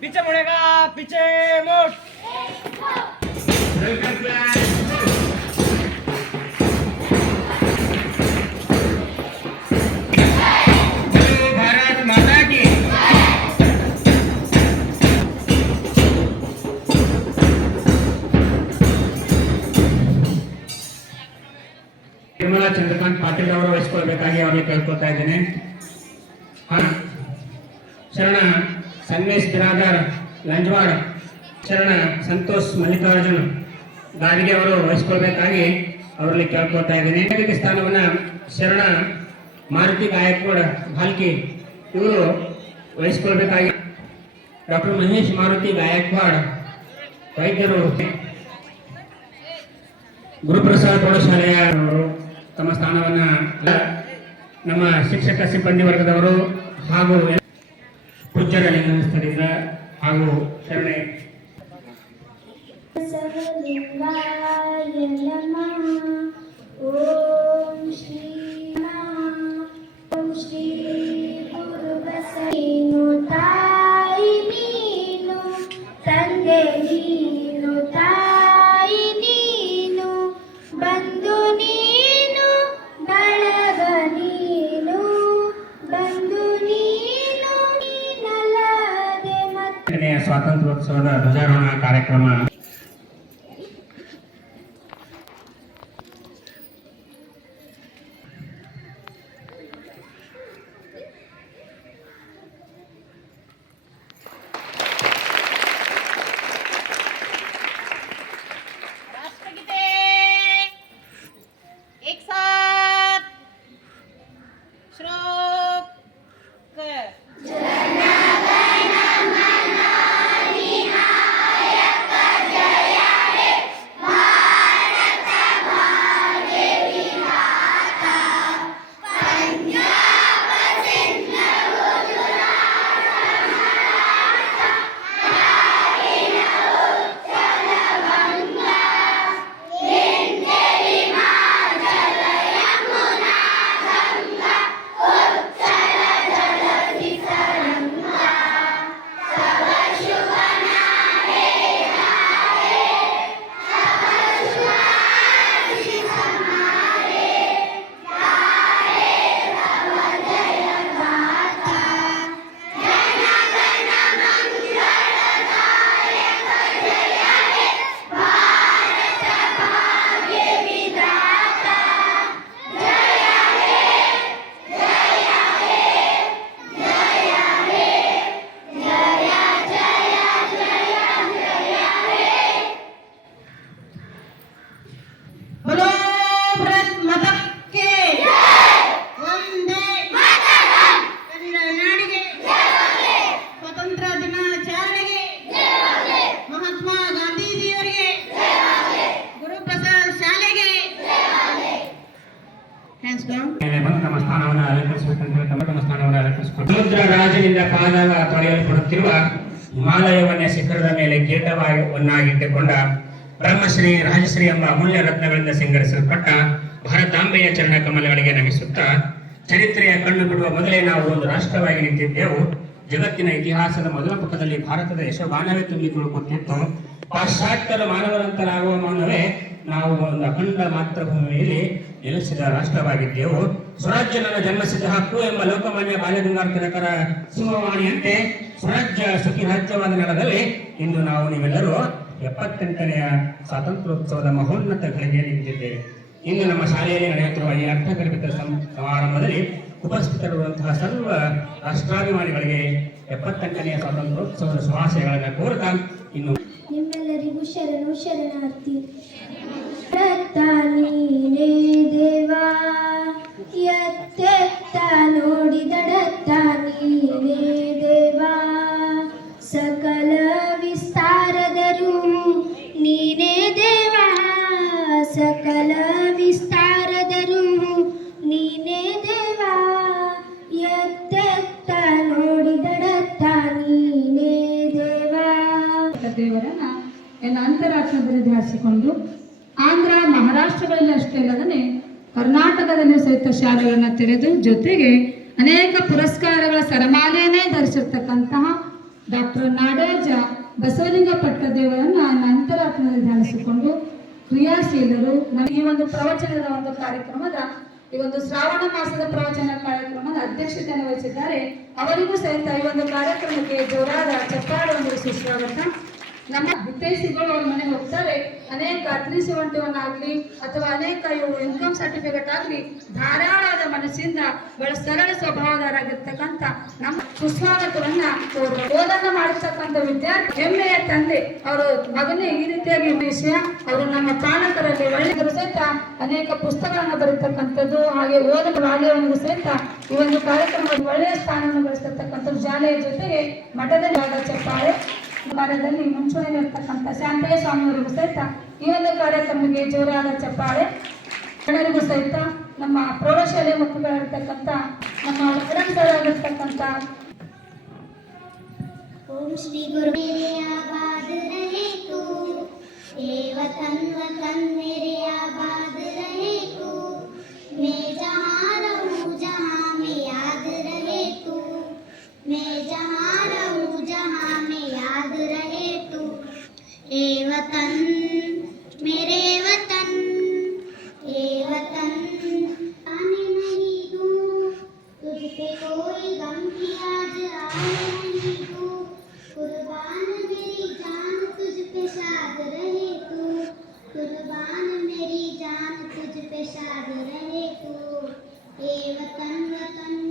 पीछे मुड़ेगा, पीछे मुड़। भारत माता की। ನಿರ್ಮಲಾ ಚಂದ್ರಕಾಂತ್ ಪಾಟೀಲ್ ಅವರು ವಹಿಸಿಕೊಳ್ಬೇಕಾಗಿ ಅವರಿಗೆ ಕೇಳ್ಕೊತಾ ಇದ್ದೇನೆ. ಶರಣ ಸಂಗಮೇಶ್ ಬಿರಾದರ್ ಲಂಜವಾಡ್, ಶರಣ ಸಂತೋಷ್ ಮಲ್ಲಿಕಾರ್ಜುನ್ ಗಾಡಿಗೆ ಅವರು ವಹಿಸಿಕೊಳ್ಬೇಕಾಗಿ ಅವರಲ್ಲಿ ಕೇಳ್ಕೊತಾ ಇದ್ದೇನೆ. ಸ್ಥಾನವನ್ನ ಶರಣ ಮಾರುತಿ ಗಾಯಕ್ವಾಡ್ ಭಾಲ್ಕಿ ಇವರು ವಹಿಸಿಕೊಳ್ಬೇಕಾಗಿ ಡಾಕ್ಟರ್ ಮಹೇಶ್ ಮಾರುತಿ ಗಾಯಕ್ವಾಡ್ ವೈದ್ಯರು, ಗುರುಪ್ರಸಾದ್ ಪ್ರೌಢಶಾಲೆಯ ಅವರು ತಮ್ಮ ಸ್ಥಾನವನ್ನ, ನಮ್ಮ ಶಿಕ್ಷಕ ಸಿಬ್ಬಂದಿ ವರ್ಗದವರು ಹಾಗೂ ಪೂಜ್ಯರ ಲಿಂಗಸ್ಥರಿಂದ ಹಾಗೂ ಶರಣೆ ಓಂ ಶ್ರೀ ಓಂ ಶ್ರೀ ಗುರು ಬಸವನು ತಾಯಿ ನೀನು, ತಂದೆ ನೀನು, ತಾಯಿ ನೀನು, ಬಂಧು ನೀನು, ಬಳಗ ನೀನು, ಬಂಧು ನೀನು, ನೀನಲ್ಲದೆ ಮತ್ತೆ. ಸ್ವಾತಂತ್ರ್ಯೋತ್ಸವದ ಧ್ವಜಾರೋಹಣ ಕಾರ್ಯಕ್ರಮ ತಮ್ಮ ಸ್ಥಾನವನ್ನು ಅಲಂಕರಿಸಬೇಕಂತ ತಮ್ಮ ಸ್ಥಾನವನ್ನು ಅಲಂಕರಿಸಿಕೊಂಡು ಸಮುದ್ರ ರಾಜನಿಂದ ಪಾದಾಗ ತೊಳೆಯಲ್ಪಡುತ್ತಿರುವ ಹಿಮಾಲಯವನ್ನೇ ಶಿಖರದ ಮೇಲೆ ಕಿರೀಟವನ್ನಾಗಿಟ್ಟುಕೊಂಡ ಬ್ರಹ್ಮಶ್ರೀ ರಾಜಶ್ರೀ ಎಂಬ ಅಮೂಲ್ಯ ರತ್ನಗಳಿಂದ ಸಿಂಗರಿಸಲ್ಪಟ್ಟ ಭಾರತಾಂಬೆಯ ಚರಣ ಕಮಲಗಳಿಗೆ ನಮಿಸುತ್ತಾ, ಚರಿತ್ರೆಯ ಕಣ್ಣು ಬಿಡುವ ಮೊದಲೇ ನಾವು ಒಂದು ರಾಷ್ಟ್ರವಾಗಿ ನಿಂತಿದ್ದೆವು. ಜಗತ್ತಿನ ಇತಿಹಾಸದ ಮೊದಲ ಪುಟದಲ್ಲಿ ಭಾರತದ ಯಶೋಗಾನವೇ ತುಂಬಿ ತುಳುಕುತ್ತಿತ್ತು. ಪಾಶ್ಚಾತ್ಯರ ಮಾನವರಂತರಾಗುವ ಮಾನವೇ ನಾವು ಒಂದು ಅಖಂಡ ಮಾತೃಭೂಮಿಯಲ್ಲಿ ನೆಲೆಸಿದ ರಾಷ್ಟ್ರವಾಗಿದ್ದೆವು. ಸ್ವರಾಜ್ಯ ನನ್ನ ಜನ್ಮಸಿದ್ಧ ಹಕ್ಕು ಎಂಬ ಲೋಕಮಾನ್ಯ ಬಾಲಗಂಗಾಧರ ತಿಲಕರ ಸಿಂಹವಾಣಿಯಂತೆ ಸ್ವರಾಜ್ಯ ಸುಖಿ ರಾಜ್ಯವಾದ ನೆಲದಲ್ಲಿ ಇಂದು ನಾವು ನೀವೆಲ್ಲರೂ 78ನೆಯ ಸ್ವಾತಂತ್ರ್ಯೋತ್ಸವದ ಮಹೋನ್ನತ ಗಳಿಗೆಯಲ್ಲಿ ನಿಂತಿದ್ದೇವೆ. ಇಂದು ನಮ್ಮ ಶಾಲೆಯಲ್ಲಿ ನಡೆಯುತ್ತಿರುವ ಈ ಅರ್ಥಗರ್ಭಿತ ಸಮಾರಂಭದಲ್ಲಿ ಉಪಸ್ಥಿತರಿರುವಂತಹ ಸರ್ವ ರಾಷ್ಟ್ರಾಭಿಮಾನಿಗಳಿಗೆ 78ನೆಯ ಸ್ವಾತಂತ್ರ್ಯೋತ್ಸವದ ಶುಭಾಶಯಗಳನ್ನು ಕೋರುತ್ತಾ ಇನ್ನು ನಿಮ್ಮೆಲ್ಲರಿಗೂ ಶರಣು ಶರಣಾರ್ಥಿ. ನೀನೇ ದೇವಾ ಎತ್ತೆತ್ತ ನೋಡಿದಡತ್ತ ನೀನೇ ದೇವಾ, ಸಕಲ ವಿಸ್ತಾರದರು ನೀನೇ ದೇವಾ, ಸಕಲ ವಿಸ್ತಾರದರು ನೀನೇ ದೇವಾ, ಎತ್ತೆತ್ತ ನೋಡಿದಡತ್ತ ನೀನೇ ದೇವಾ. ದೇವರನ್ನ ಎಲ್ಲ ಅಂತಾರಾಷ್ಟ್ರದಲ್ಲಿ ಧ್ಯಾಸಿಕೊಂಡು ಆಂಧ್ರ ಮಹಾರಾಷ್ಟ್ರಗಳಲ್ಲಿ ಅಷ್ಟೇ ಅಲ್ಲದೇ ಕರ್ನಾಟಕದಲ್ಲಿ ಸಹಿತ ಶಾಲೆಗಳನ್ನು ತೆರೆದು ಜೊತೆಗೆ ಅನೇಕ ಪುರಸ್ಕಾರಗಳ ಸರಮಾಲೆಯನ್ನೇ ಧರಿಸಿರ್ತಕ್ಕಂತಹ ಡಾಕ್ಟರ್ ನಾಡೋಜ ಬಸವಲಿಂಗ ಪಟ್ಟದೇವರನ್ನ ಅಂತರಾತ್ಮದಲ್ಲಿ ಧ್ಯಾನಿಸಿಕೊಂಡು ಕ್ರಿಯಾಶೀಲರು ಈ ಒಂದು ಪ್ರವಚನದ ಒಂದು ಕಾರ್ಯಕ್ರಮದ ಈ ಒಂದು ಶ್ರಾವಣ ಮಾಸದ ಪ್ರವಚನ ಕಾರ್ಯಕ್ರಮದ ಅಧ್ಯಕ್ಷತೆಯನ್ನು ವಹಿಸಿದ್ದಾರೆ. ಅವರಿಗೂ ಸಹಿತ ಈ ಒಂದು ಕಾರ್ಯಕ್ರಮಕ್ಕೆ ಜೋರಾದ ಚಪ್ಪಾಳೆಯೊಂದಿಗೆ ಸುಸ್ವಾಗತ. ನಮ್ಮ ಹಿತೈಷಿಗಳು ಅವ್ರ ಮನೆಗೆ ಹೋಗ್ತಾರೆ, ಅನೇಕ 371 ಆಗಲಿ ಅಥವಾ ಅನೇಕ ಇನ್ಕಮ್ ಸರ್ಟಿಫಿಕೇಟ್ ಆಗಲಿ ಧಾರಾಳವಾದ ಮನಸ್ಸಿಂದ ಬಹಳ ಸರಳ ಸ್ವಭಾವದವರಾಗಿರ್ತಕ್ಕಂಥ ನಮ್ಮ ಸುಸ್ವಾಗತವನ್ನ ಓದನ್ನ ಮಾಡಿರ್ತಕ್ಕಂಥ ವಿದ್ಯಾರ್ಥಿ ಹೆಮ್ಮೆಯ ತಂದೆ ಅವರು ಮಗನೇ ಈ ರೀತಿಯಾಗಿ ವಿಷಯ ಅವರು ನಮ್ಮ ಪಾಲಕರಲ್ಲಿ ಒಳ್ಳೆಯವರು ಸಹಿತ ಅನೇಕ ಪುಸ್ತಕಗಳನ್ನು ಬರೀತಕ್ಕಂಥದ್ದು ಹಾಗೆ ಓದನ ಬಾಲ್ಯವನ್ನು ಸಹಿತ ಈ ಒಂದು ಕಾರ್ಯಕ್ರಮದಲ್ಲಿ ಒಳ್ಳೆಯ ಸ್ಥಾನವನ್ನು ಗಳಿಸಿರ್ತಕ್ಕಂಥದ್ದು ಶಾಲೆಯ ಜೊತೆಗೆ ಮಠದಲ್ಲಿ ಆದ ಚಪ್ಪಾಳೆ ಮರದಲ್ಲಿ ಮುಂಚೂಣಿಯಲ್ಲಿರ್ತಕ್ಕಂಥ ಶಾಂತಯ್ಯ ಸ್ವಾಮಿಯವರಿಗೂ ಸಹಿತ ಈ ಒಂದು ಕಾರ್ಯಕ್ರಮಕ್ಕೆ ಜೋರಾದ ಚಪ್ಪಾಳೆ. ಎಲ್ಲರಿಗೂ ಸಹಿತ ನಮ್ಮ ಪ್ರೌಢಶಾಲೆ ಮಕ್ಕಳಿರ್ತಕ್ಕಂಥ ನಮ್ಮ ಆಗಿರ್ತಕ್ಕಂಥ ओम श्री गुरु मेरे आबाद रहे तू, ए वतन वतन मेरे आबाद रहे तू, मैं जहाँ रहूँ जहाँ में याद रहे तू, मैं जहाँ रहूँ जहाँ में याद रहे तू, ए वतन मेरे वतन, ए वतन आने नहीं दूँ तुझ पे कोई गम की आज आने नहीं दूँ, कुर्बान मेरी जान तुझ पे शाद रहे तू, कुर्बान मेरी जान तुझ पे शाद रहे तू, ए वतन वतन